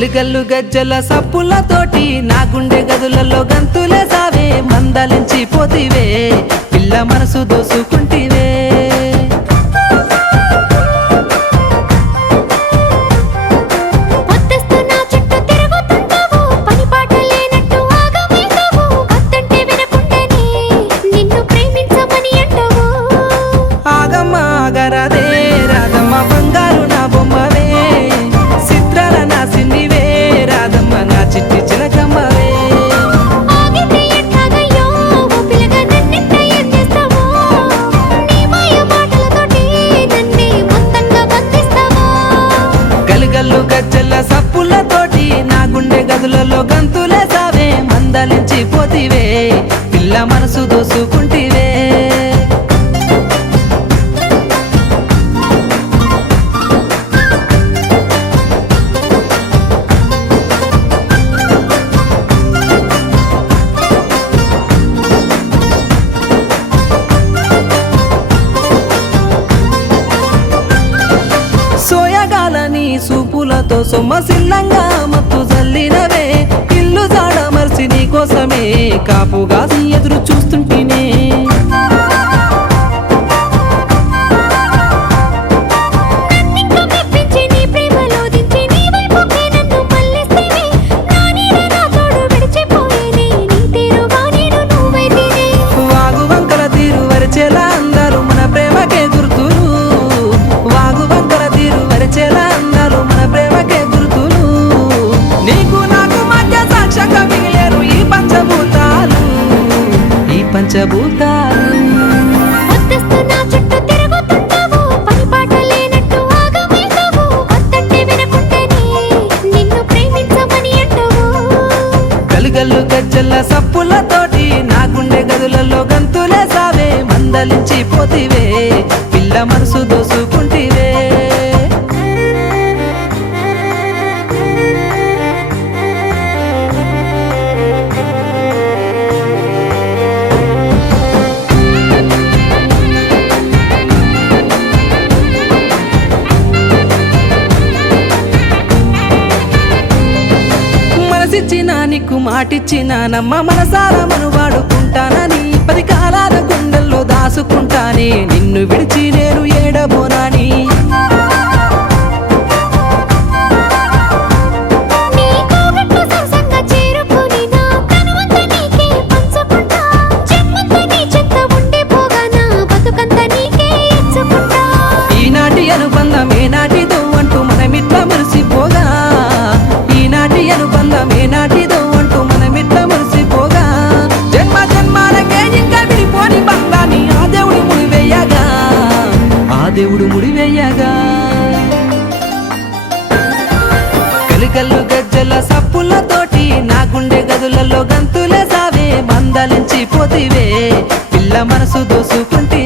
గలుగల్లు గజ్జల సప్పులతోటి నా గుండె గదులలో గంతులే సావే మందలించి పోతివే పిల్ల మనసు దోసుకుంటివే. మందలించి పోతివే పిల్ల మనసు దోసుకుంటివే. సోయగాలని సూపులతో సొమ్మసిల్లంగా మత్తు జల్లినవే. ficar రెచ్చబూతారు గల్లు గజ్జల్ల సప్పులతోటి నా గుండె గదులలో గంతులే సావే మందలించి పోతివే. పిల్ల మనసు దోసుకు మాటిచ్చినానమ్మ మనసారా మను వాడుకుంటానని పది కాలాల గుండెల్లో దాసుకుంటానే నిన్ను విడిచి నేను ఏడబోనాని. దేవుడు ముడివేయగా. కలికల్లు గజ్జల సప్పులతోటి నా గదులలో గంతులే సావే మందలించి పోతివే పిల్ల మనసు దోసుకుంటే